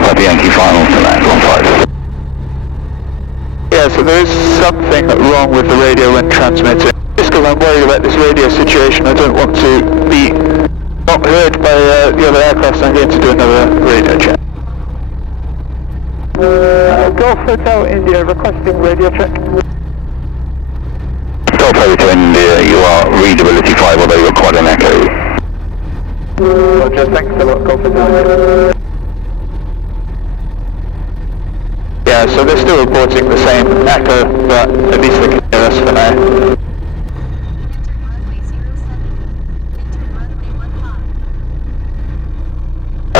Papa Yankee final to land 15. Yeah, so there is something wrong with the radio when transmitting. Just because I'm worried about this radio situation, I don't want to be not heard by the other aircraft, so I'm going to do another radio check. Golf Hotel India requesting radio check. Golf Hotel India, you are readability 5, although you're quite an echo. Roger, thanks a lot, Golf Hotel India. Yeah, so they're still reporting the same echo, but at least they can hear us for now.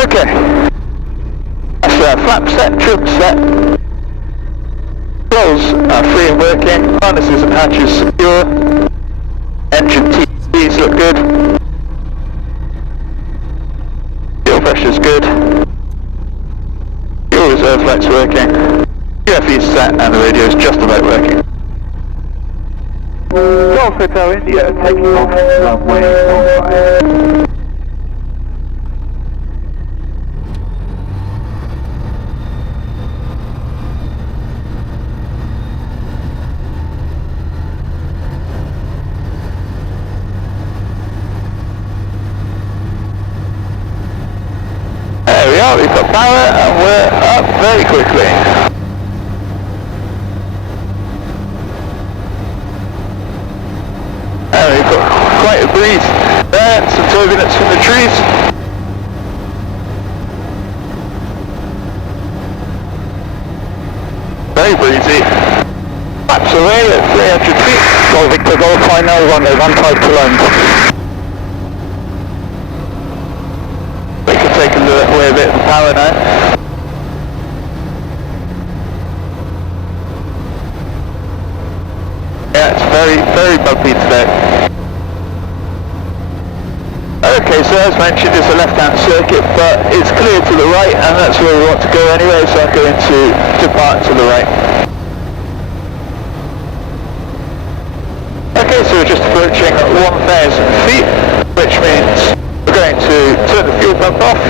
Okay. That's flap set, trim set. Controls are free and working. Harnesses and hatches secure. Engine TVs look good. Fuel pressure's good. Fuel reserve lights working. UFE's set and the radio's just about working. Golf Hotel India taking off runway 15. There we are, we've got power and we're up very quickly. And we've got quite a breeze there, some turbulence from the trees. Very breezy. Flaps away at 300 feet. Golf Victor Golf final runway 15 to land. We can take away a bit of the power now. Yeah, it's very, very bumpy today. Okay, so as mentioned, it's a left-hand circuit, but it's clear to the right, and that's where we want to go anyway, so I'm going to depart to the right. Okay, so we're just approaching 1,000 feet, which means we're going to turn the fuel pump off.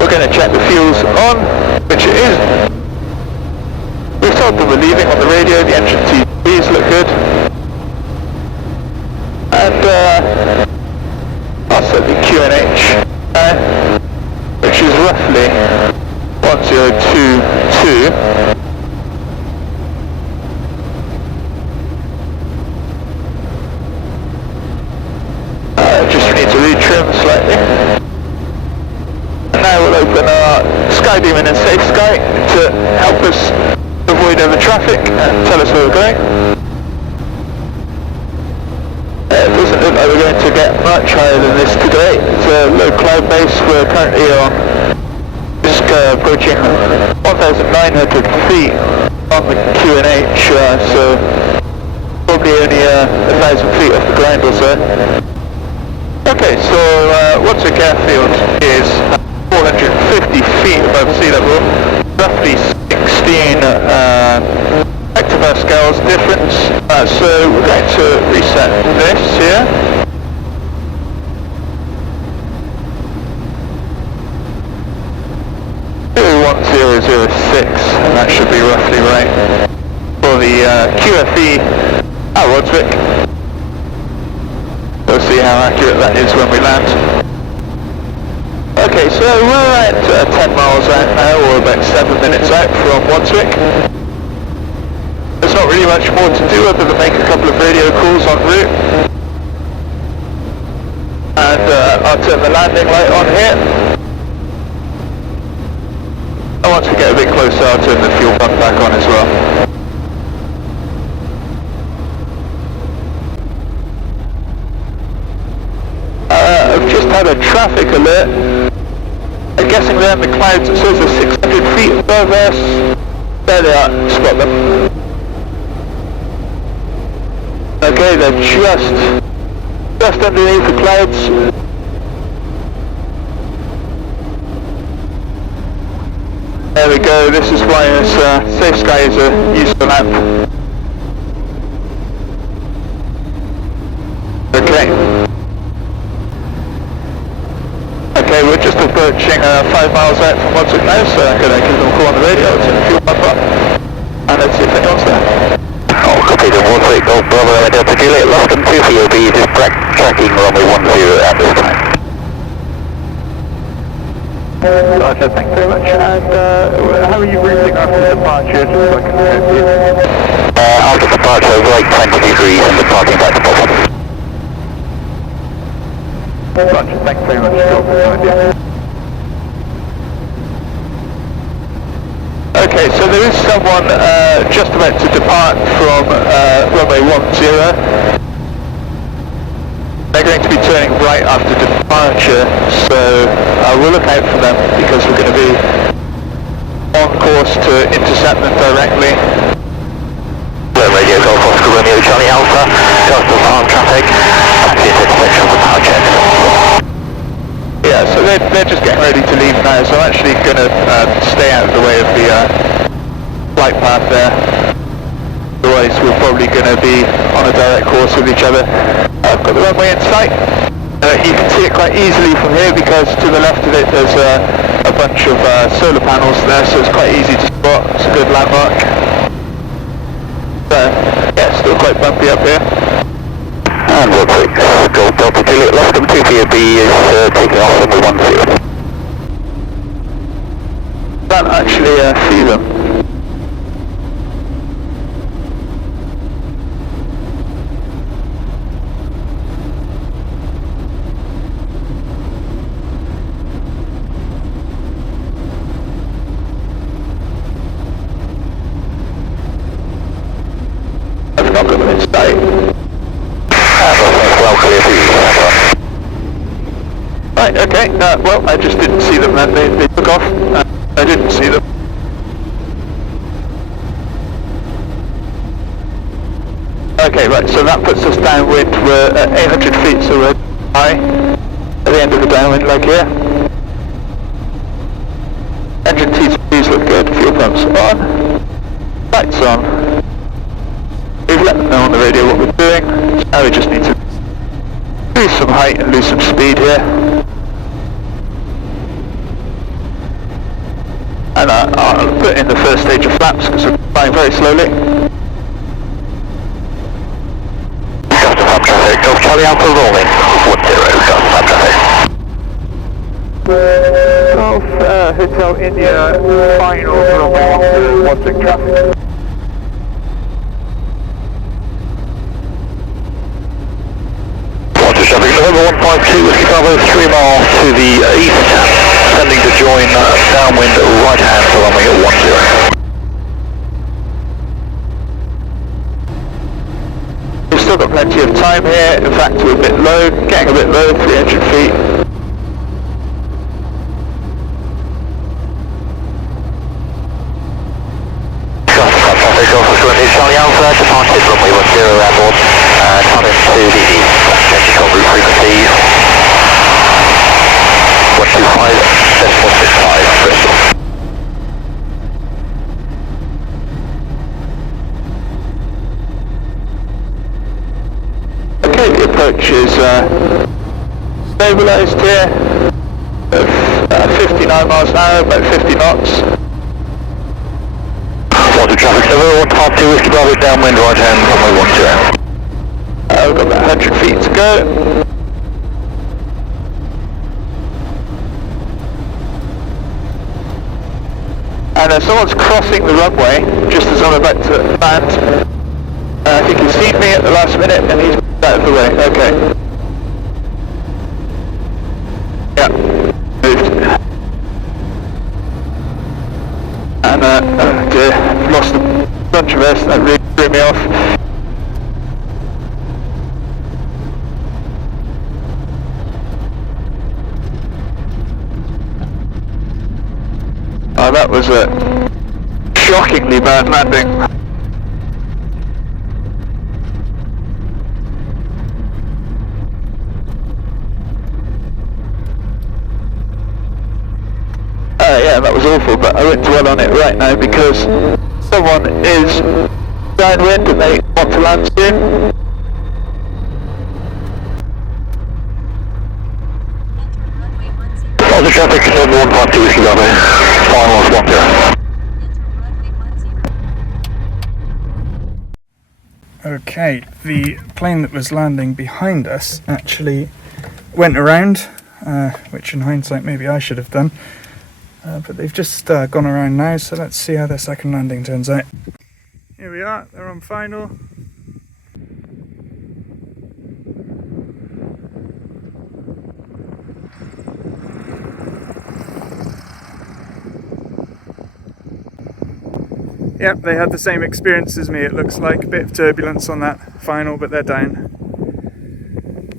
We're going to check the fuel's on, which it is. We've told them we're leaving on the radio, the engine TVs look good. And I'll set the QNH, which is roughly 1022. Just need to retrim slightly. And now we'll open our Skybeam and Safe Sky to help us avoid over traffic and tell us where we're going. It doesn't look like we're going to get much higher than this today. It's a low cloud base. We're currently on just approaching 1,900 feet on the QNH, so probably only 1,000 feet off the ground or so. Okay, so Wadswick Airfield is 450 feet above sea level, roughly 16 hectopascals difference, so we're going to reset this here. To 1006, and that should be roughly right for the QFE at Wadswick. We'll see how accurate that is when we land. Okay, so we're at 10 miles out now, or about 7 minutes out from Wadswick. There's not really much more to do other than make a couple of radio calls en route. And I'll turn the landing light on here. And once we get a bit closer, I'll turn the fuel pump back on as well. I've just had a traffic alert. I'm guessing they're in the clouds. It says they're 600 feet above us. There they are, spot them. Okay, they're just underneath the clouds. There we go, this is why this Safe Sky is a useful lamp. Okay, Okay, we're just approaching 5 miles out from Wadswick now, so I'm going to give them a call on the radio, turn the fuel pump up, and let's see if anyone's there. Oh, copy the Wadswick, Golf Bravo, Delta Juliet, lost and 2 for your B, just tracking runway 10 at this time. Roger, thanks very much, and how are you routing after departure, just so I can help you? After departure, right 20 degrees and departing back to bottom. Roger, thanks very much, Phil. Okay, so there is someone just about to depart from runway 10. They're going to be turning right after departure, so we'll look out for them because we're going to be on course to intercept them directly. Radio Golf Oscar Romeo Charlie Alpha, just farm traffic, taxi into intersection of the power jet. Yeah, so they're just getting ready to leave now, so I'm actually going to stay out of the way of the flight path there. Otherwise we're probably going to be on a direct course with each other. I've got the runway in sight. You can see it quite easily from here because to the left of it there's a bunch of solar panels there, so it's quite easy to spot. It's a good landmark. Yeah, still quite bumpy up here. And real quick, Golf Delta Juliet, lost them 2 for your B is taking off runway 10. Can't actually see them. I've not got them in sight. Well clear for you. Right, okay, well, I just didn't see them then, they took off, I didn't see them. Okay, right, so that puts us downwind, we're at 800 feet, so we're high, at the end of the downwind leg here. Engine TCPs look good, fuel pumps on, lights on. We've let them know on the radio what we're doing, so now we just need to lose some height and lose some speed here. And I'll put in the first stage of flaps because we're flying very slowly. Gloucester farm traffic, Golf Charlie Alpha rolling, 10, Gloucester farm traffic. Golf Hotel India, final runway 16 traffic. Traffic November 152, Whiskey Bravo 3 miles to the east, sending to join downwind right hand for runway 10. We've still got plenty of time here, in fact we're a bit low, getting a bit low, 300 feet. Gloucester traffic, Golf Oscar Charlie Alpha, departed runway 10 airport, coming to the east. Changing on route frequency 125.65 Bristol. Okay, the approach is stabilised here of 59 miles an hour, about 50 knots. Water traffic November 152, Whiskey Bravo downwind right hand runway 10. We've got about 100 feet to go. And someone's crossing the runway just as I'm about to land. I think he's seen me at the last minute and he's out of the way. Okay. Yeah, moved. And dear, lost a bunch of air, that really threw me off. Oh, that was a shockingly bad landing. Yeah, that was awful, but I won't dwell on it right now because someone is downwind and they want to land soon. the traffic, November 152 Whiskey Bravo, final is 10. Okay, the plane that was landing behind us actually went around, which in hindsight maybe I should have done, but they've just gone around now, so let's see how their second landing turns out. Here we are, they're on final. Yep, they had the same experience as me, it looks like. A bit of turbulence on that final, but they're down.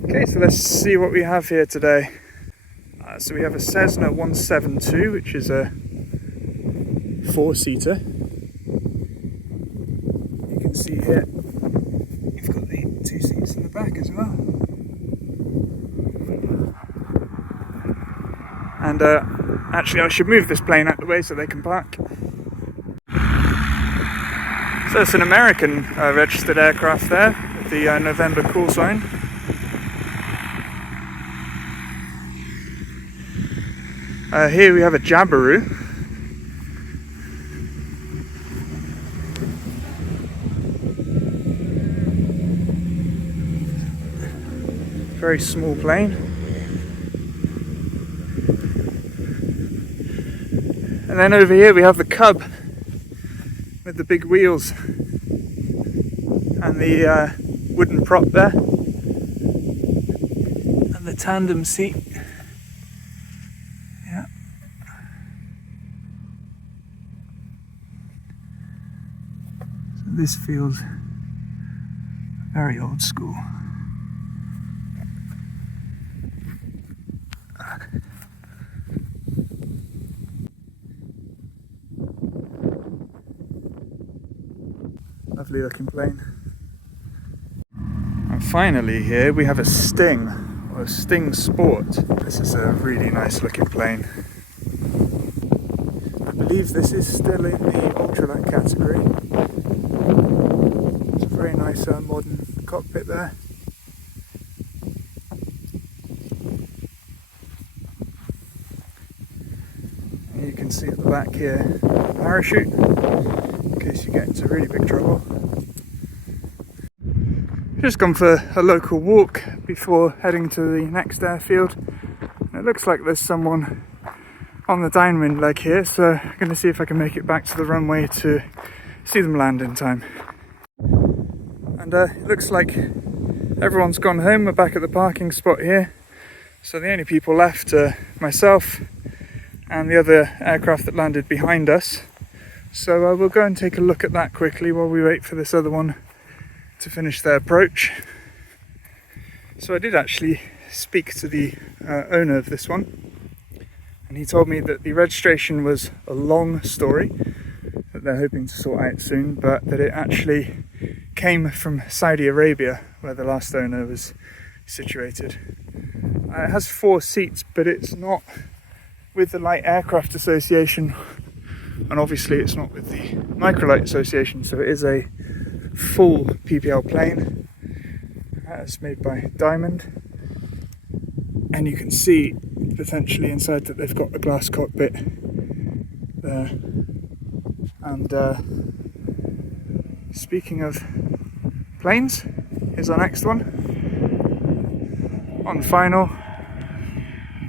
Okay, so let's see what we have here today. So we have a Cessna 172, which is a 4-seater. You can see here, you've got the 2 seats in the back as well. And actually I should move this plane out the way so they can park. So it's an American registered aircraft there, with the November call sign. Here we have a Jabiru. Very small plane. And then over here we have the Cub, with the big wheels and the wooden prop there and the tandem seat. Yeah. So this feels very old school. Lovely looking plane. And finally here we have a Sting, or a Sting Sport. This is a really nice looking plane. I believe this is still in the ultralight category. It's a very nice modern cockpit there. And you can see at the back here, parachute, in case you get into really big trouble. Just gone for a local walk before heading to the next airfield. It looks like there's someone on the downwind leg here, so I'm going to see if I can make it back to the runway to see them land in time. And it looks like everyone's gone home. We're back at the parking spot here, so the only people left are myself and the other aircraft that landed behind us. So we'll go and take a look at that quickly while we wait for this other one to finish their approach. So I did actually speak to the owner of this one, and he told me that the registration was a long story that they're hoping to sort out soon, but that it actually came from Saudi Arabia, where the last owner was situated. It has 4 seats, but it's not with the Light Aircraft Association, and obviously it's not with the Microlight Association, so it is a full PPL plane. It's made by Diamond, and you can see potentially inside that they've got a glass cockpit there. And speaking of planes, here's our next one on final.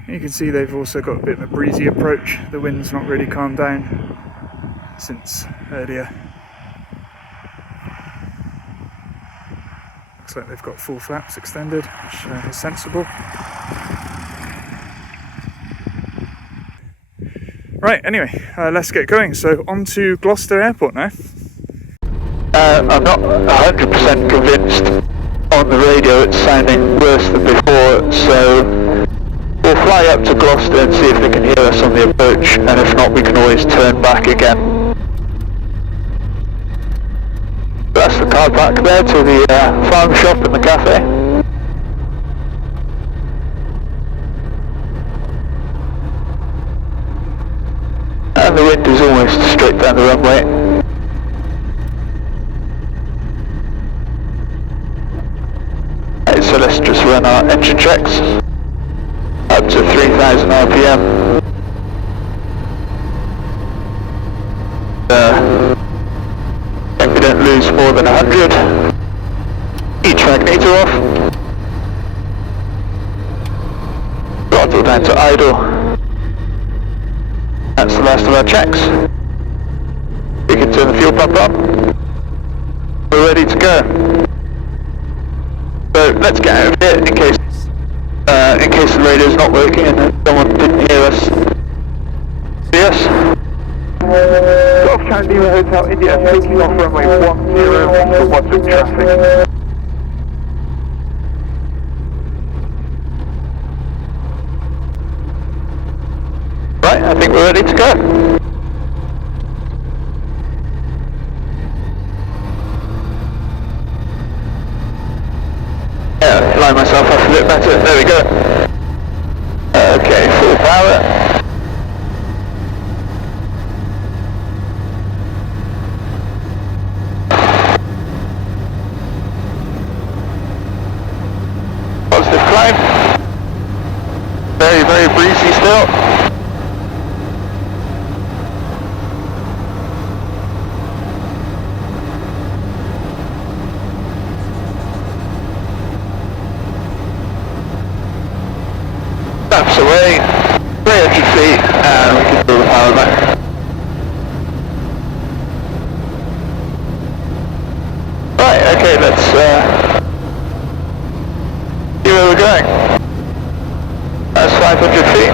You can see they've also got a bit of a breezy approach. The wind's not really calmed down since earlier. Looks like they've got full flaps extended, which is sensible. Right, anyway, let's get going. So on to Gloucester Airport now. I'm not 100% convinced. On the radio it's sounding worse than before, so we'll fly up to Gloucester and see if they can hear us on the approach, and if not we can always turn back again. That's the car park there to the farm shop and the cafe. And the wind is almost straight down the runway. So let's just run our engine checks up to 3000 RPM. more than 100. Each magneto off. Throttle down to idle. That's the last of our checks. We can turn the fuel pump on. We're ready to go. So let's get out of here in case the radio's not working and someone didn't hear us. Yes? Golf Charlie Hotel India taking off runway 10 for Wadswick traffic. Right, I think we're ready to go. Yeah, line myself up a bit better. There we go. Okay, full power. Positive climb. Very, very breezy still. Laps away, 300 feet, and we can pull the power back. Right, okay, let's see where we're going. That's 500 feet.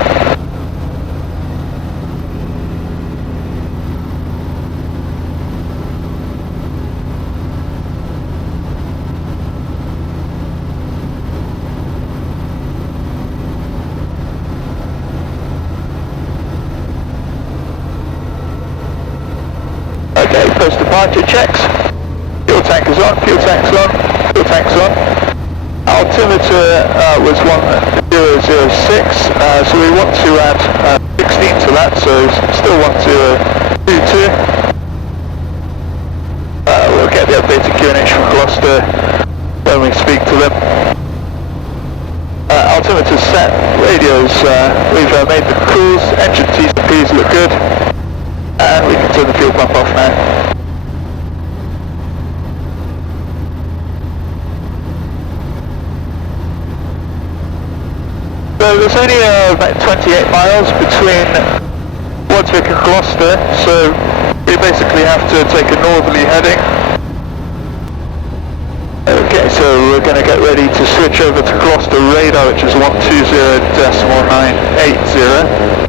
Okay, post-departure checks. Fuel tank is on, fuel tank's on, fuel tank's on. Altimeter was 1006, so we want to add 16 to that, so still 1022. We'll get the updated QNH from Gloucester when we speak to them. Altimeter's set, radios, we've made the calls, engine T's look good. And we can turn the fuel pump off now. So there's only about 28 miles between Wadswick and Gloucester, so we basically have to take a northerly heading. Okay, so we're going to get ready to switch over to Gloucester radar, which is 120.980.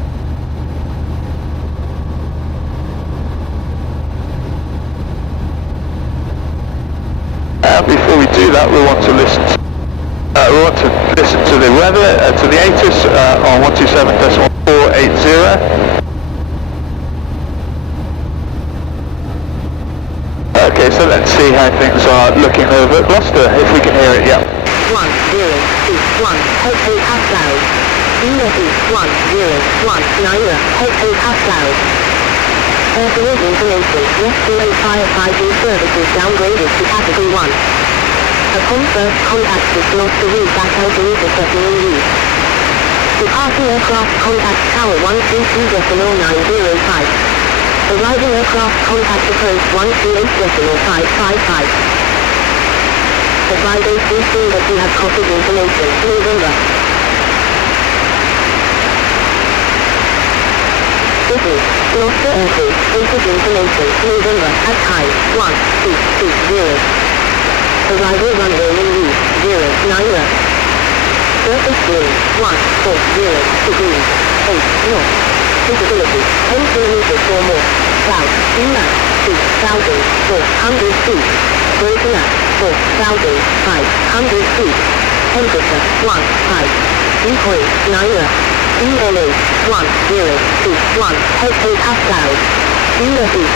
Before we do that, we want to listen to the weather, to the ATC on 127.480. Okay, so let's see how things are looking over at Gloucester, if we can hear it, yeah. 1021, Hotel Pascal. Unity 1019, Hotel Pascal. Airfield information, Rescue Firefighting Services downgraded to Category 1. Upon first contact with Gloucester route back altimeter setting in use. Departing aircraft contact tower 122.905. Arriving aircraft contact approach 128.555. Advise ATC that you have copied information, November. City, Gloucester Airport, entered information, November, at time, 1220. Arrival runway in use, 09 left. Surface wind, 140 degrees, 8 north. Visibility, 10 kilometers or more. Cloud, due at 2,400 feet. Breaking at 4,500 feet. Temperature, 15. Dew point, 9 left. QNH 1021 hectopascal. QNH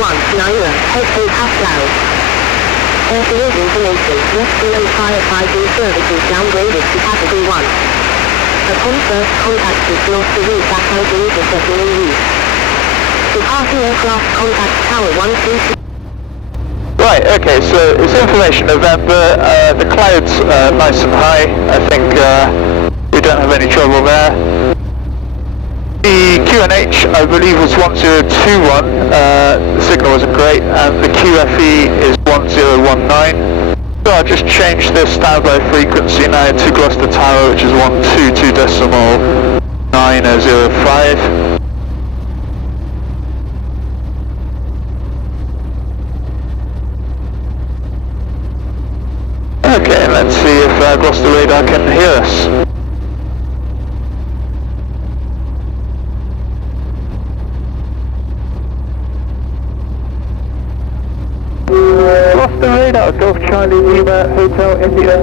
1019 hectopascal. Airfield information, Rescue and Firefighting Services downgraded to Category 1. Upon first contact with Gloucester route back altimeter setting in use. Departing aircraft contact tower 122. Right, okay, so it's information November, the clouds are nice and high, I think we don't have any trouble there. The the QNH, I believe, was 1021, the signal wasn't great, and the QFE is 1019. So I just changed the standby frequency now to Gloucester Tower, which is 122.905. Okay, let's see if Gloucester radar can hear us. Gloucester radar, Golf Charlie Lima, Hotel India.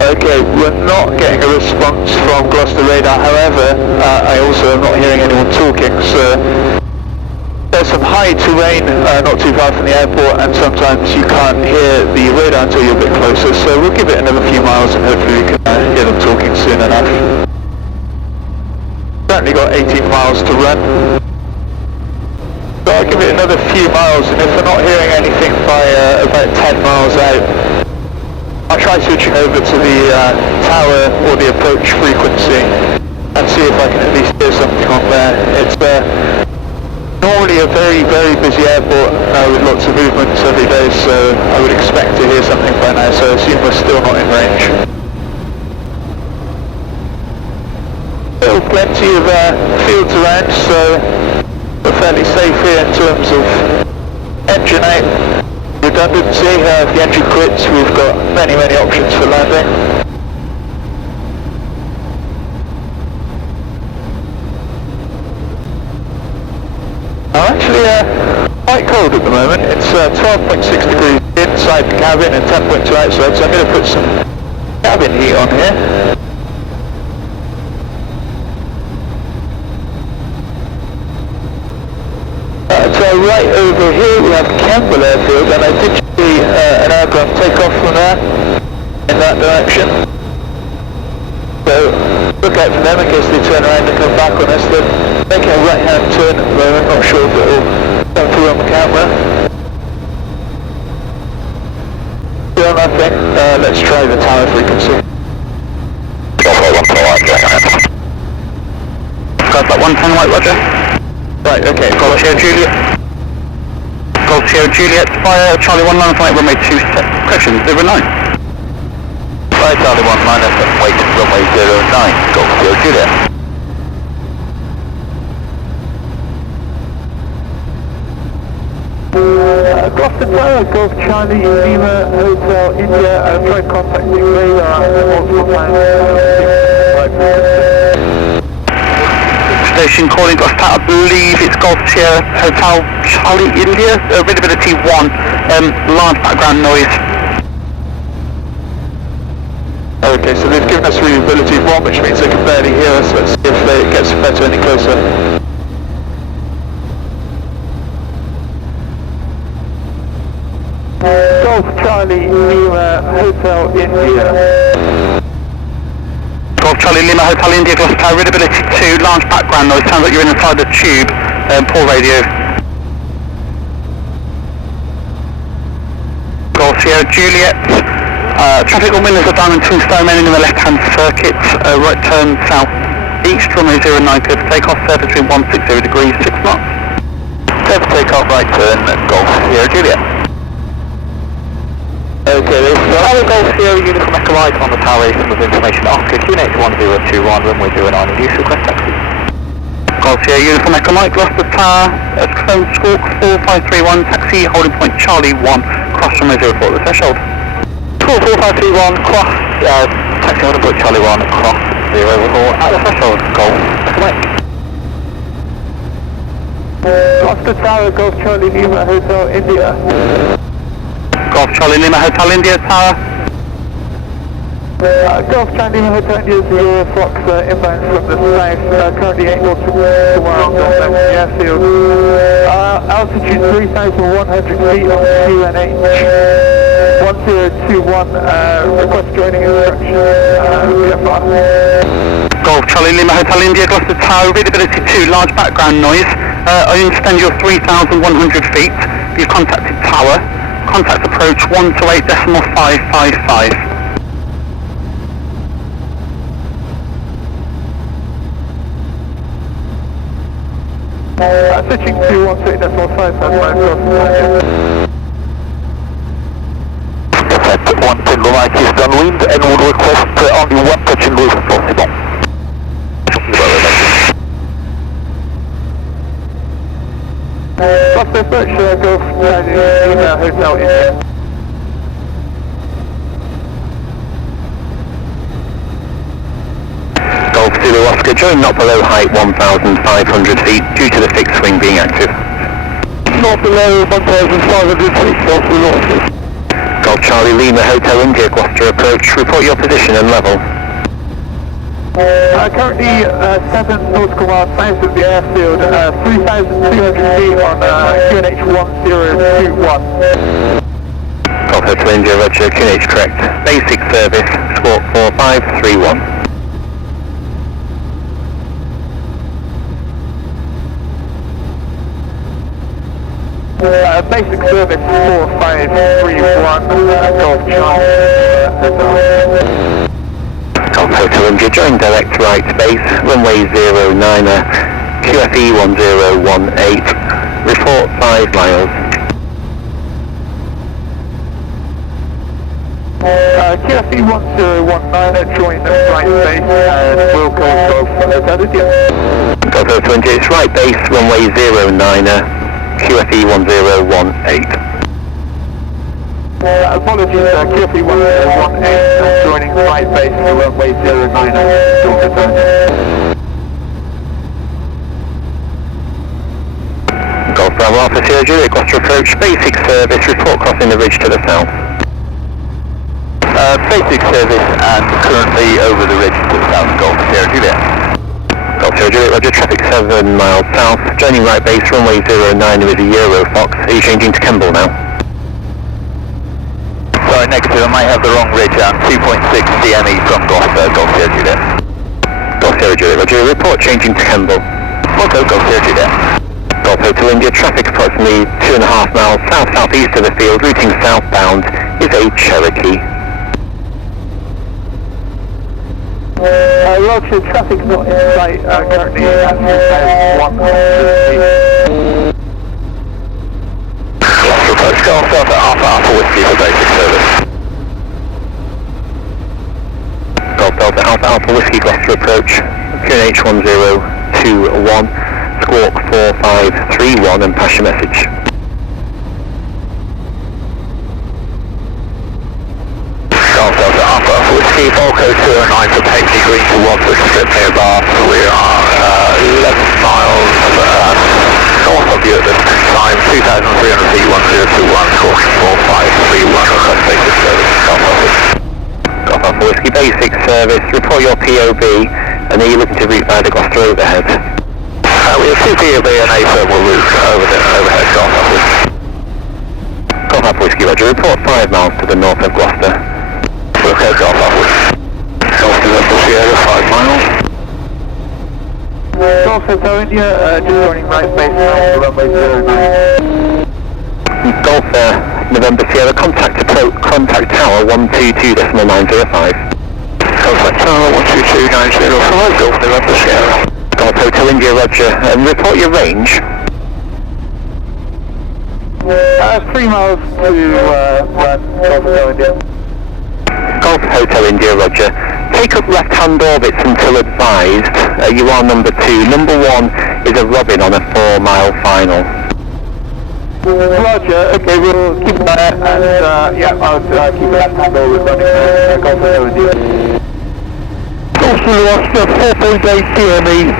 Okay, we're not getting a response from Gloucester radar, however, I also am not hearing anyone talking, so there's some high terrain not too far from the airport, and sometimes you can't hear the radar until you're a bit closer, so we'll give it another few miles and hopefully we can hear them talking soon enough. Currently got 18 miles to run, so I'll give it another few miles, and if we're not hearing anything by about 10 miles out, I'll try switching over to the tower or the approach frequency and see if I can at least hear something on there. It's normally a very, very busy airport with lots of movements every day, so I would expect to hear something by now, so I assume we're still not in range. Still plenty of fields around, so we're fairly safe here in terms of engine out. Redundancy, if the engine quits, we've got many, many options for landing. I'm actually quite cold at the moment. It's 12.6 degrees inside the cabin and 10.2 outside, so I'm going to put some cabin heat on here. So right over here we have Campbell Airfield, and I did see an aircraft take off from there in that direction. So look out for them in case they turn around and come back on us. They're making a right hand turn at the moment, not sure if it'll come through on the camera. Still nothing, let's try the tower frequency. Got that 110 white, roger. Right, okay, Gloucestershire Juliet. Gloucestershire Juliet, fire, Charlie 19 flight, runway 2, correction, 09. Fire, Charlie 19, wait, runway 09, Gloucestershire Juliet. Gloucester Tower, Golf Charlie, Lima, Hotel India, I've tried contacting radar multiple times. Station calling Gloucester, I believe it's Gloucestershire Hotel Charlie India, visibility 1, large background noise. Okay, so they've given us visibility 1, which means they can barely hear us. Let's see if it gets better any closer. Golf Charlie Lima Hotel India. Golf Charlie Lima Hotel India, Gloucester Tower, readability 2, large background noise, sounds like you're inside the tube, poor radio. Golf Sierra Juliet, traffic on windows of Diamond Twin Star remaining in the left hand circuit, right turn south east, runway 09 clear for takeoff, surface between 160 degrees, 6 knots. Clear for takeoff, right turn, Golf Sierra Juliet. Okay, there's another Golf Sierra Uniform Echo Light on the tower, some of information Oscar, QNH 1021, runway 09, and use request taxi. Golf Sierra Uniform Echo Light, Gloucester Tower, phone squawk 4531, taxi, holding point Charlie 1, cross runway 04 at the threshold. Squawk 4531, cross, taxi holding point Charlie 1, cross 04 at the threshold, Golf Echo Light. Gloucester Tower, Golf Charlie Lima Hotel India. Golf Charlie Lima Hotel India Tower. Golf Charlie Lima Hotel India is the Eurofox inbound from the south, currently 8 knots to 1 on the airfield. Altitude 3,100 feet on QNH. 1021, request joining instruction, VFR. Golf Charlie Charlie Lima Hotel India, Gloucester Tower, readability 2, large background noise. I understand you're 3,100 feet. You've contacted tower. Contact approach 128.555. Switching to 128.555. One single light is downwind and would request only one touch and go if possible. Gloucester approach, go to Hotel India. Golf Zulu Oscar, join not below height 1,500 feet due to the fixed wing being active. Not below 1,500 feet, Golf Zulu Oscar. Golf Charlie Lima Hotel India, Gloucester approach, report your position and level. Currently 7 nautical miles south of the airfield, 3,200 feet on QNH 1021. Golf Hotel India, Roger, QNH correct. Basic service, squawk 4531. Basic service 4531, Golf Charlie. Golf Hotel India, join direct right base, runway 09er, QFE 1018, report 5 miles. QFE 1019, join right base and Wilco Golf Hotel India. Golf Hotel India, it's right base, runway 09er, QFE 1018. Apologies, QFE 1018, joining right base to runway 09er. Golf Bravo Alpha Sierra Juliet, Gloucester approach, basic service, report crossing the ridge to the south. Basic service and currently over the ridge to the south, Golf Sierra Juliet. Golf Sierra Juliet, Roger, traffic 7 miles south, joining right base, runway 09 with a Eurofox. Are you changing to Kemble now? Sorry, negative, I might have the wrong ridge. I'm 2.6 DME from Gloucester, Golf Sierra Juliet. Golf Sierra Juliet, Roger, report changing to Kemble. Also, Golf Sierra Juliet. Golf Hotel India, traffic approximately 2.5 miles south-southeast of the field, routing southbound is a Cherokee. Roger, traffic not in sight, currently at 100 feet. Gloucester approach, Golf Delta Alpha Whiskey for basic service. Golf Delta Alpha Whiskey, Gloucester approach, QNH 1021, squawk 4531 and pass your message. Golf Delta Alpha Whiskey, Volco 209 for Paisley Green to Wadswick strip near Bath. We are 11 miles north of you at this time, 2,300 feet, 1021, squawk 4531, request basic service. Golf Alpha Whiskey, basic service, report your POB, and are you looking to route via the Gloucester overhead? We have 2 POB and a thermal route overhead, Golf Alpha Whiskey. Golf Alpha Whiskey, Roger, report 5 miles to the north of Gloucester. Okay, Golf Alpha Whiskey. Golf Delta Sierra, 5 miles. Golf Hotel India, just joining right base now to runway 09. Golf November Sierra, contact tower 122.905. Contact tower 122.905, Golf November Sierra. Golf Hotel India, Roger, report your range. 3 miles to run, Golf Hotel India. Golf Hotel India, Roger. Take up left-hand orbits until advised. You are number 2. Number 1 is a robin on a 4-mile final. Roger, okay, we'll keep an eye and yeah, I'll keep left-hand orbit running Golf Hotel India. Golf Zulu Oscar, 4.8 DME.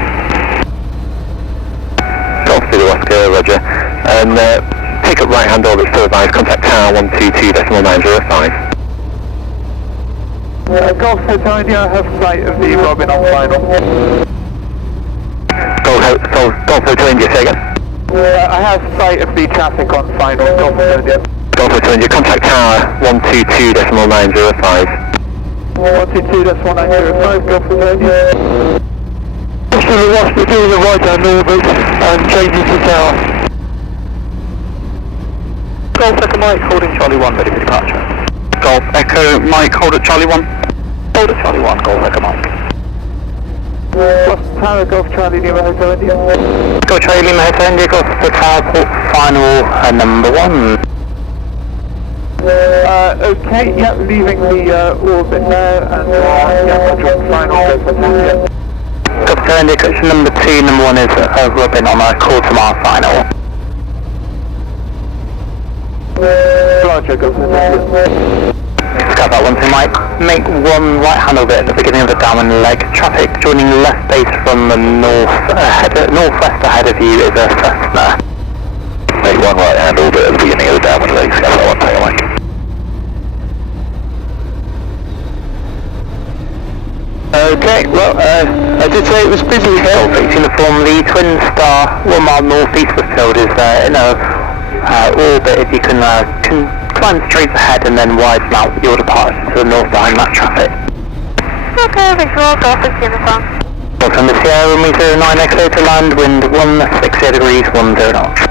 Golf Zulu Oscar, Roger. And take up right-hand orbits to advised. Contact tower 122.905. Golf Hotel India, I have sight of the robin on final. Golf Hotel India, say again. I have sight of the traffic on final, Golf Hotel India. Golf Hotel India, contact tower 122.905. 122.1905, Golf Hotel India. We're doing a right hand orbit and changing to tower. Golf Echo Mike, holding Charlie 1, ready for departure. Golf Echo Mike, hold at Charlie 1. Hold at Charlie 1, Golf Echo Mike. Gloucester Tower, Golf Charlie Lima Hotel India. Golf Charlie Lima Hotel India, Gloucester Tower, port final number 1. Okay, yeah, leaving the orbit now and yeah, I'll drop final, go for India. Gloucester India, correction number 2, number 1 is Robin on a quarter mile final. Roger, go for India. Got that one thing, Mike. Make one right hand orbit at the beginning of the downwind leg. Traffic joining left base from the northwest ahead of you is a Cessna. Make one right hand orbit at the beginning of the downwind leg. Got that one thing, Mike. Okay, well, I did say it was busy here. Fixing the form, the Twin Star 1 mile northeast of field is in a orbit. If you can climb straight ahead and then widen out your departure to the north behind that traffic. Okay, visual, Golf is uniform. Welcome to Sierra, runway 09, clear to land, wind 160 degrees, 10 knots.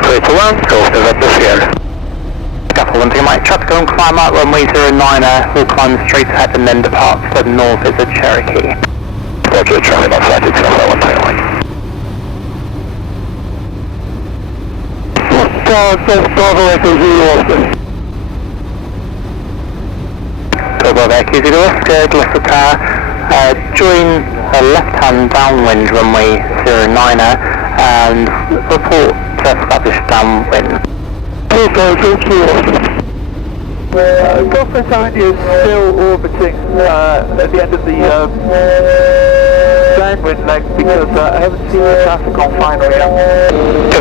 Clear to land, Golf November Sierra. Gapple 1 to Mike, traffic on climb out, runway 09, will climb straight ahead and then depart to the north is a Cherokee. Roger, traffic not sighted, Gapple 1 to Mike. Bravo Echo Zulu Oscar. Bravo Echo Zulu Oscar, Gloucester Tower, join a left-hand downwind runway 09er and report to established downwind. Bravo Echo Zulu Oscar. Golf Echo India is still orbiting at the end of the downwind leg because I haven't seen the traffic on final yet.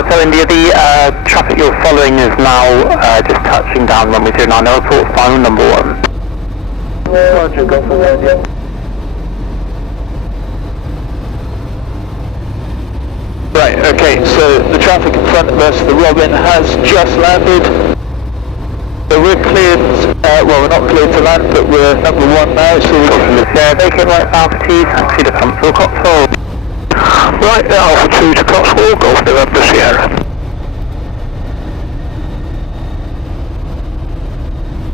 So India, the traffic you're following is now just touching down runway 09, I'll report final number 1. Roger, Golf Echo India. Right, okay, so the traffic in front of us, the Robin has just landed. So we're cleared, well we're not cleared to land, but we're number 1 now, so we're From the Sierra, vacant right altitude, taxi to Cotswold, Cotswold. Right, Alpha 2 to Cotswold, Golf November Sierra.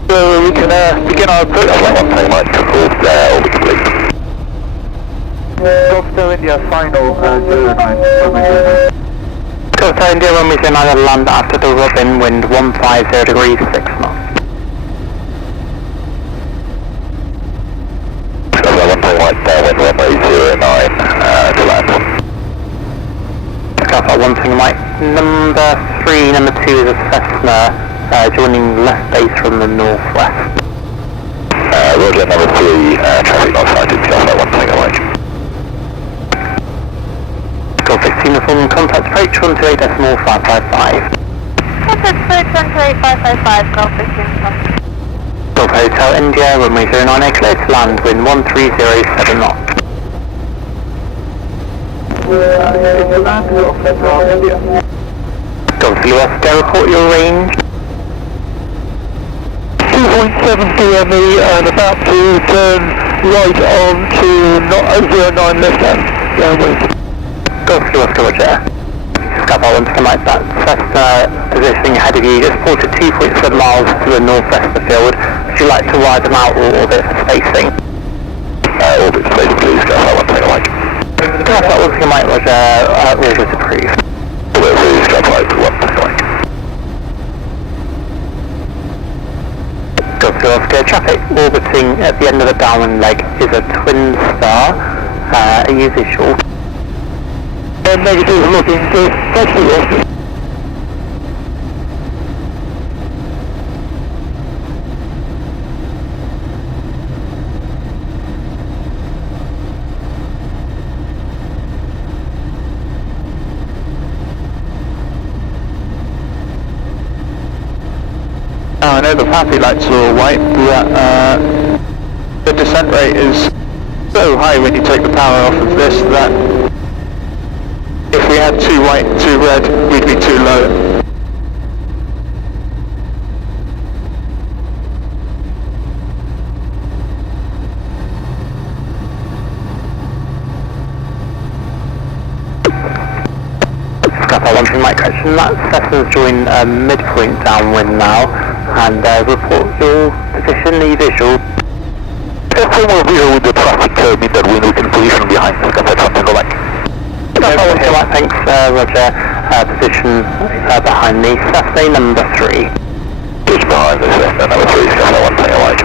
So we can begin our approach. That's one thing, Mike, Cotswold, all be complete. Golf Echo India, final 09. Gloucester India, runway 09 and land after the Robin, wind 150 degrees, 6 knots. So that 1 Mike, wind runway 09 to land. Got 1 Mike, number 3, number 2 is a Cessna, joining left base from the northwest. Roger, number 3, traffic not sighted, got that 1 Mike. Golf 16 uniform, contact approach 128.555. Contact approach 128.555, Golf is uniform. Golf Hotel India, runway 09, clear to land, wind 1307 knots. To land, Golf Echo India. Golf Oscar, report your range. 2.7 DME and about to turn right on to 09 left hand. Downwind. Golf Oscar, Roger. Scout 1 to Mike, that Cessna positioning ahead of you, just ported 2.7 miles to the northwest of the field. Would you like to widen out or orbit for spacing? Orbit space, please, Scout 1 to Mike. Scout 1 to Mike, Roger, orbit approved. Orbit approved, Scout 1 to Mike. Golf Oscar, traffic orbiting at the end of the downwind leg is a Twin Star. Are you visual? Negative looking to taxi Oscar. I know the passing lights are all white, but the descent rate is so high when you take the power off of this that if we had 2 white and 2 red, we'd be too low. Tango Mike correction, that Cessna's joined midpoint downwind now, and report your position, the visual. From our visual with the traffic in that wind, we can position behind the Cafe Tango Mike. That's all okay, Mike, thanks, Roger. Position behind the Cessna number 3. Just behind the Cessna number 3, Cafe Tango Mike.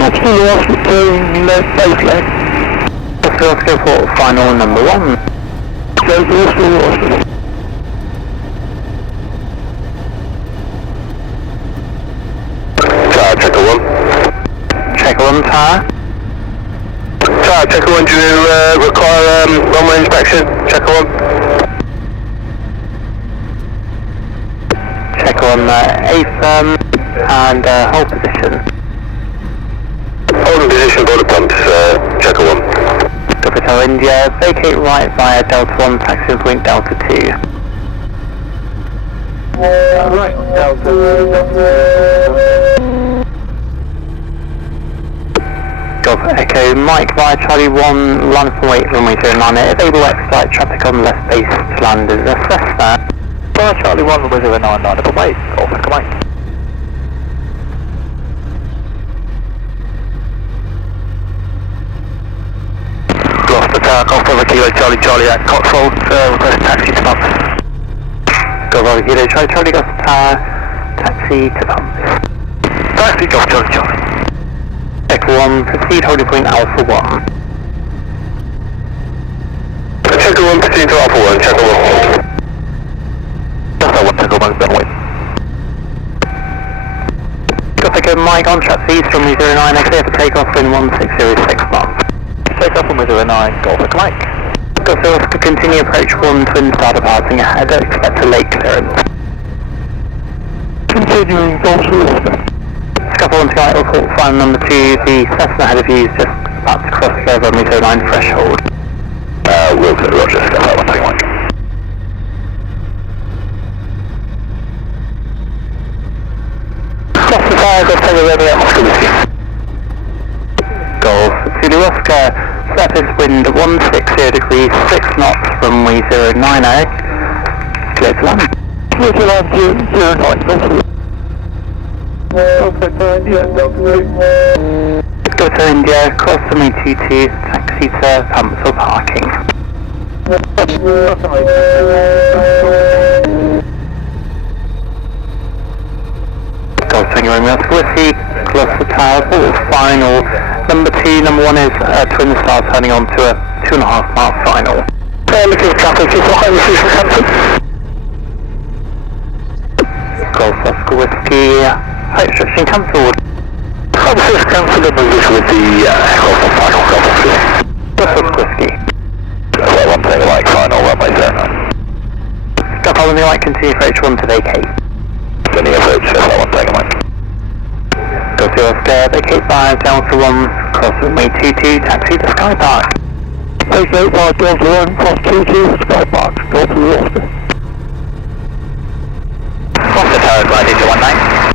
Absolutely, Wadswick turning left base lane. Let's go for final number 1. Go to Wadswick. Checker 1. Checker 1, tower. Tower, Checker 1, do you require runway inspection? Checker 1. Checker 1, A firm, and hold position. Holding position, border pumps, Checker 1. Hotel India, vacate right via Delta 1, taxi point Delta 2. Right, Delta. Golf Echo, Mike via Charlie 1, line from wait, runway 09, available X-flight traffic on left base to land is assessed there. Via Charlie 1, runway 09, line from wait, Golf Echo Mike. Gloucester Tower, Golf Bravo Kilo Charlie Charlie at Cotswold, request taxi to pumps. Golf Bravo Kilo Charlie Charlie, Gloucester Tower, taxi to pumps. Taxi Golf Charlie Charlie. Checker 1, proceed holding point Alpha 1. Checker 1, proceed to Alpha 1, Checker 1. That's 1, Checker 1's done with. Golf Echo Mike on track east runway 09, clear for takeoff in 1606 knots. Take off runway 09, Golf Echo Mike. Golf Oscar, continue approach 1, twin star departing ahead, expect a late clearance. Continuing Golf Oscar. Scaffold 1 Sky report final number 2, the Cessna ahead of you is just about to cross the runway 09 threshold. Will clear, Roger, Scaffold 1 Tango Mike. Gloucester Tower, Golf Tango Romeo, Oscar Whiskey. Golf Zulu Oscar, surface wind 160 degrees, 6 knots, runway 090, clear to land. Clear to land, 09, Go to India, cross runway 22, taxi to pumps or parking. Golf Tango Romeo Oscar Whiskey, Gloucester Tower, final. Number 2, number 1 is twin star turning on to a 2.5 mile final. Looking traffic, is high receiver cancelled. Golf Oscar Whiskey, high restriction cancelled. High receiver cancelled and move with the aircraft on final, Golf Oscar. Golf Oscar Whiskey. Scaffold 1 Tango Mike, final, runway 09. Scaffold 1 Mike, continue approach 1 to vacate. Sending approach, Scaffold 1 Tango Mike. Golf Oscar, vacate via Delta 1, cross runway 22, taxi to Sky Park. Vacate via Delta 1, cross 22, Sky Park, Golf Oscar. Gloucester Tower, glide to 19.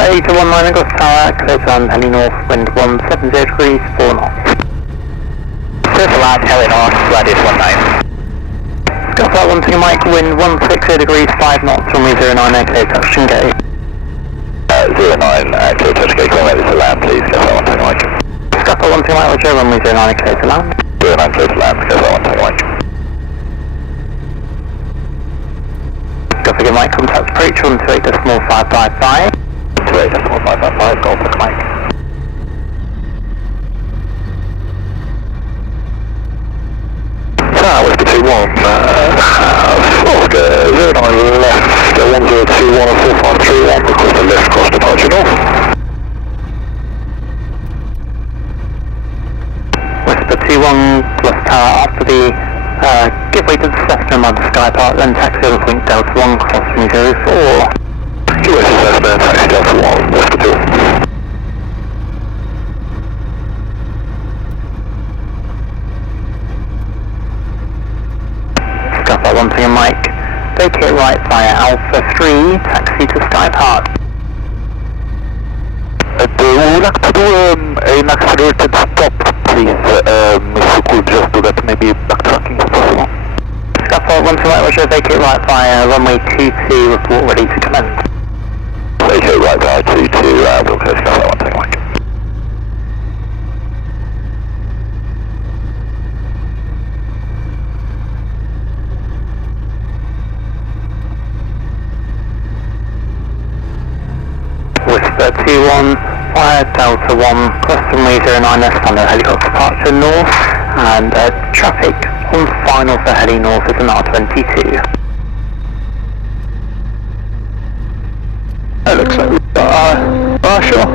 8 to 19, Gloucester Tower, clear to land, heading north, wind 170 degrees, 4 knots. Clear to land, heading north, glide to 19. Gloucester 1 Tango Mike, wind 160 degrees, 5 knots, runway 09, clear touch and go. 09, clear touch gate, ready to land, please, Scaffold 1 Tango Mike. Scaffold 1 Tango Mike, Roger, runway 09, clear to land. 09, clear to land, Scaffold 1 Tango Mike. Golf Echo Mike, contact approach 128.555. 28.555, Golf Echo Mike. Tower, Whiskey 21, Oscar, 09 left, 1021 and 4531, request a left cross departure north. Whisper 21, Gloucester Tower, after the give way to the Cessna on Sky Park, then taxi over point Delta 1, crossing 04. Give way to Cessna, taxi Delta 1, Whisper 2. Scaffold 1 Tango Mike, vacate right via Alpha 3, taxi to Sky Park. We would like to do an accelerated stop, please. If you could just do that, maybe back to via runway 22, report ready to commence. Okay, right there, 22, we'll close that one thing like. Whisper 21, via Delta 1, cross runway 09 standard helicopter departure north, and traffic on final for heading north is an R22. It looks like we've got Marshall.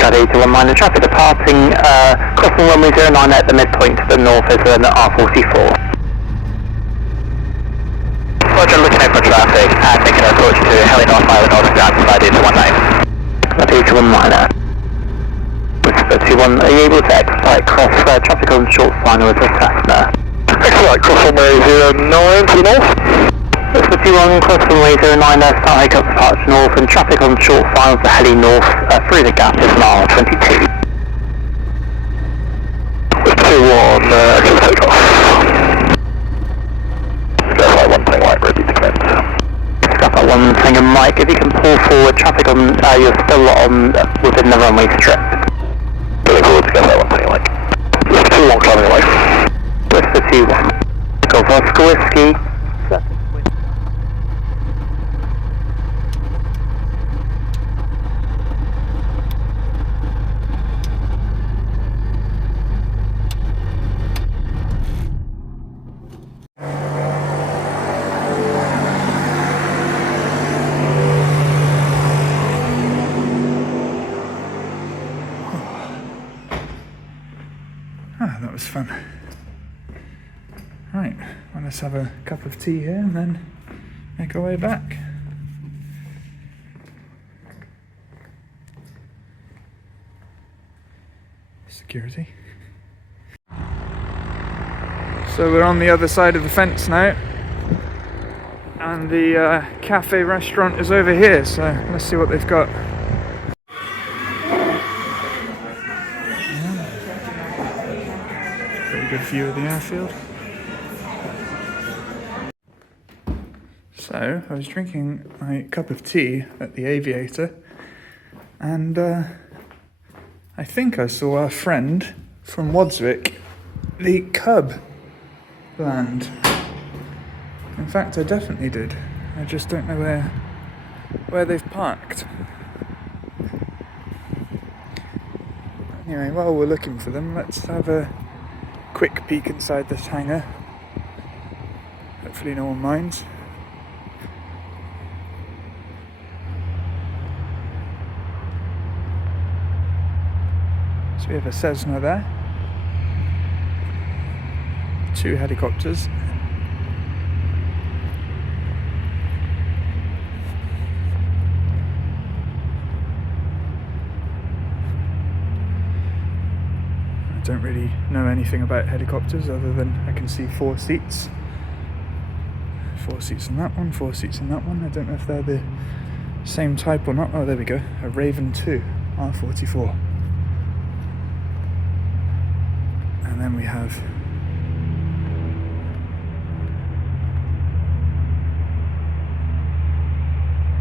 Got 81 traffic departing, crossing runway 09 at the midpoint to the north is an R44. Roger, looking out for traffic and making an approach to Heli North Mile North Ground, flight 819. Got 819. Whisper 21, are you able to expedite cross traffic on short final with a Cessna? Excellent, cross runway 09 to the north. Whisper 21, cross runway 09, start helicopter departure north and traffic on short final to Heli North through the gap is an R22. Whisper 21, just take off. Flight 1 thing right, ready to commence. Scaffold 1 thing and Mike, if you can pull forward traffic on, you're still on within the runway strip. Looking forward to get that one thing like. Whisper 21 climbing away. Whisper 21. Go for Oscar Whiskey. Ah, that was fun. Right, well, let's have a cup of tea here and then make our way back. Security. So we're on the other side of the fence now, and the cafe restaurant is over here, so let's see what they've got. Good view of the airfield. So I was drinking my cup of tea at the Aviator, and I think I saw our friend from Wadswick, the Cub, land. In fact, I definitely did. I just don't know where they've parked. Anyway, while we're looking for them, let's have a quick peek inside this hangar. Hopefully no one minds. So we have a Cessna there, 2 helicopters, don't really know anything about helicopters other than I can see 4 seats. 4 seats in that one, 4 seats in that one. I don't know if they're the same type or not. Oh, there we go. A Raven 2 R44. And then we have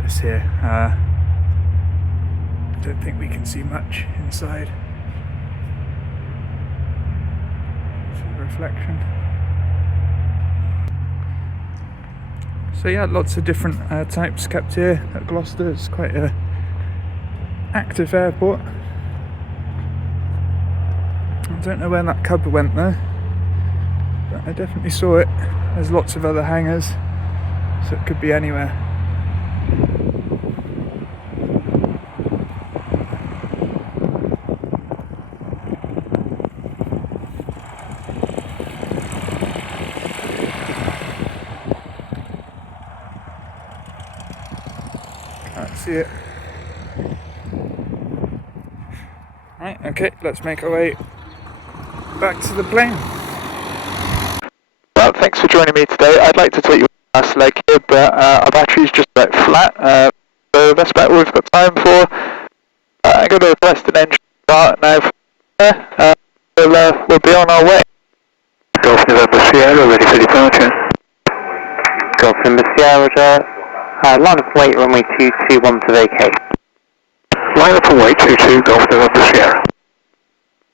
this here. I don't think we can see much inside. Reflection. So yeah, lots of different types kept here at Gloucester. It's quite a active airport. I don't know where that Cub went though, but I definitely saw it. There's lots of other hangars, so it could be anywhere. See it. Right, okay, let's make our way back to the plane. Well, thanks for joining me today. I'd like to take you on last leg here, but our battery's just about flat, so that's about all we've got time for. I'm going to press the engine start now. We'll be on our way. Golf November Sierra, ready for departure. Golf November Sierra, Roger. Line up and wait, runway 221 to vacate. Line up and wait, 22, Golf November Sierra.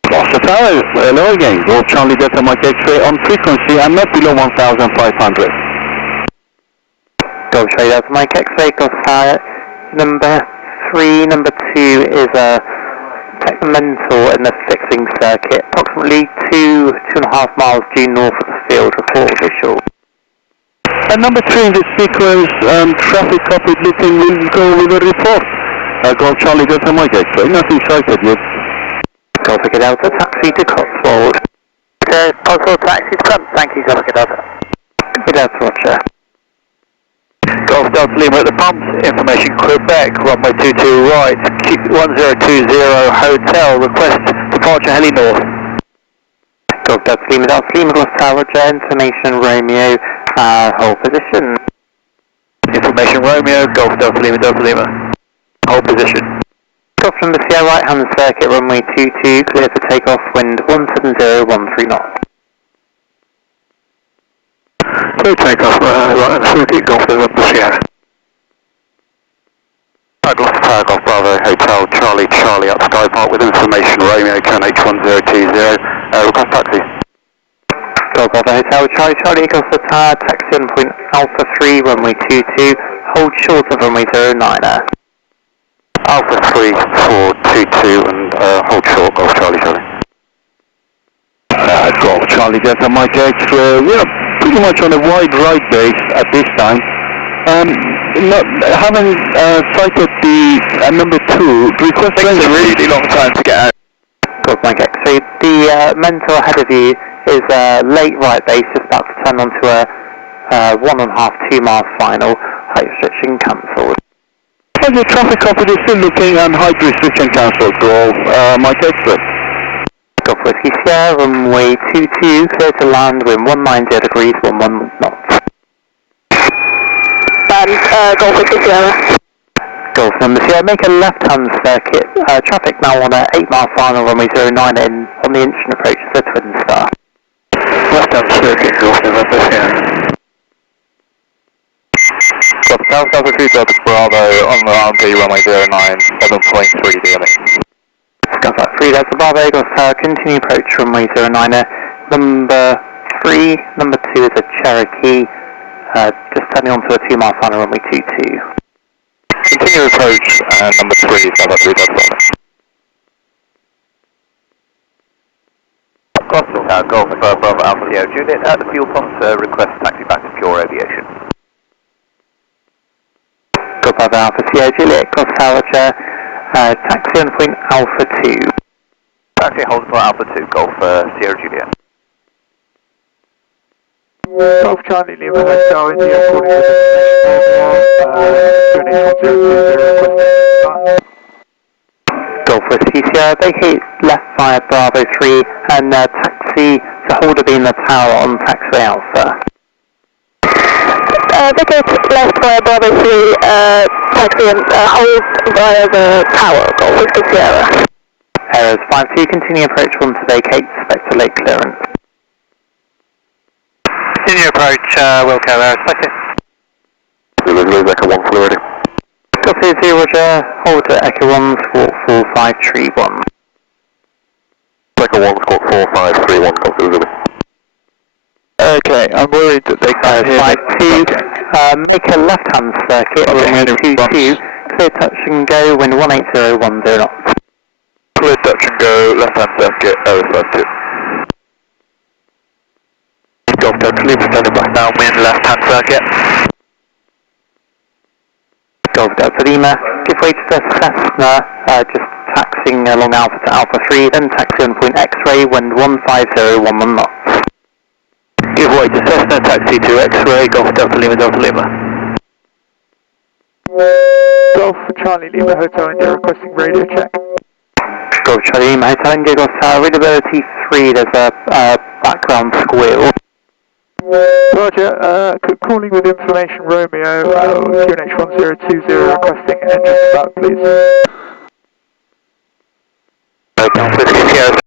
Gloucester Tower, hello again. Golf Charlie Delta Mike X-ray on frequency and not below 1,500. Golf Charlie Delta Mike X-ray, Golf Tower. Number 3, number 2 is a technical in the fixing circuit, approximately 2.5 miles due north of the field, report visual. And number 3 in the sequence, traffic copied looking will go with a report. Golf Charlie Delta Mike X-ray, nothing sighted yet. Golf Delta, taxi to Cotswold. Okay, Cotswold taxi to front, thank you, Golf Delta. Delta, Roger. Golf Delta Lima at the pumps, information Quebec, runway 22 right, 1020 hotel, request departure heli north. Golf Delta Lima, Golf Tower, Roger, information Romeo, hold position. Information Romeo, Golf Delta Lima, hold position. Golf from the Sierra right hand circuit, runway 22, clear for takeoff, wind 170, 13 knots. Clear takeoff, right hand circuit, Golf November Sierra. Gloucester Tower, Golf Bravo, Hotel, Charlie up Sky Park with information Romeo, QNH 1020, request taxi. Golf Bravo, Hotel, Charlie, Gloucester Tower, taxi on point Alpha 3, runway 22, hold short of runway 09er. Alpha 3422 and hold short, Golf Charlie. Golf Charlie Delta Mike X-ray, we are pretty much on a wide right base at this time. Haven't sighted the number 2, request range. It's a really long time to get out. Golf Mike X-ray, the mental ahead of you is late right base, just about to turn onto a 1.5, 2 mile final, height restriction cancelled. The traffic copied is still looking and height restriction cancelled, Golf Mike X-ray. Golf Whiskey Sierra, runway 22, clear to land, wind 190 degrees, 11 knots. And Golf Whiskey Sierra. Golf number Sierra, make a left-hand circuit, traffic now on a 8 mile final, runway 09 in, on the Inchin approach to the Twin Star. Left-hand circuit, Golf November Sierra. South Delta 2 Delta Bravo on the RMP runway 09, 7.3 DME. Delta 3 Delta Bravo, Gloucester Tower, continue approach runway 09er. Number 3, number 2 is a Cherokee, just turning onto a 2 mile final, runway 22. Continue approach and number 3 is Delta 3 Delta Bravo. Gloucester Tower, Golf Bravo Alpha Sierra Juliet at the fuel pumps, request taxi back to Pure Aviation. Golf Bravo Alpha Sierra Juliet, Gloucester Tower, Roger, taxi on point Alpha 2. Taxi hold for Alpha 2, Golf Sierra Juliet. Golf Charlie Lima Hotel, India, calling with information Golf Whiskey Sierra, vacate left via Bravo 3 and taxi to Holder Beam the Tower on taxiway Alpha. Vacate left via Bravo 3, taxi and hold via the tower, Golf Whiskey Sierra. Errors 5-2, continue approach 1 to vacate, expect a late clearance. Continue approach, Wilco, expect it. Lose Echo 1 fully ready. Copy 0, Roger, hold at Echo 1, squawk 4531. Echo 1, squawk 4531, copy, ready. Okay, I'm worried that they can't hear 5-2, make a left-hand circuit, runway 22, clear touch and go, wind 18010 knots. Clear touch and go, left-hand circuit, 052. Golf Delta Lima, standing back down, wind, left-hand circuit. Golf Delta Lima, give way to the Cessna, just taxiing along Alpha to Alpha 3, then taxi on point X-ray, wind 15011 knots. Give way to Cessna, taxi to X-ray, Golf Delta Lima, Delta Lima. Golf Charlie Lima Hotel India, requesting radio check. Golf Charlie Lima Hotel India, Gloucester, readability 3, there's a background squeal. Roger, calling with information Romeo, QNH 1020, requesting engine start please. Golf Whiskey Sierra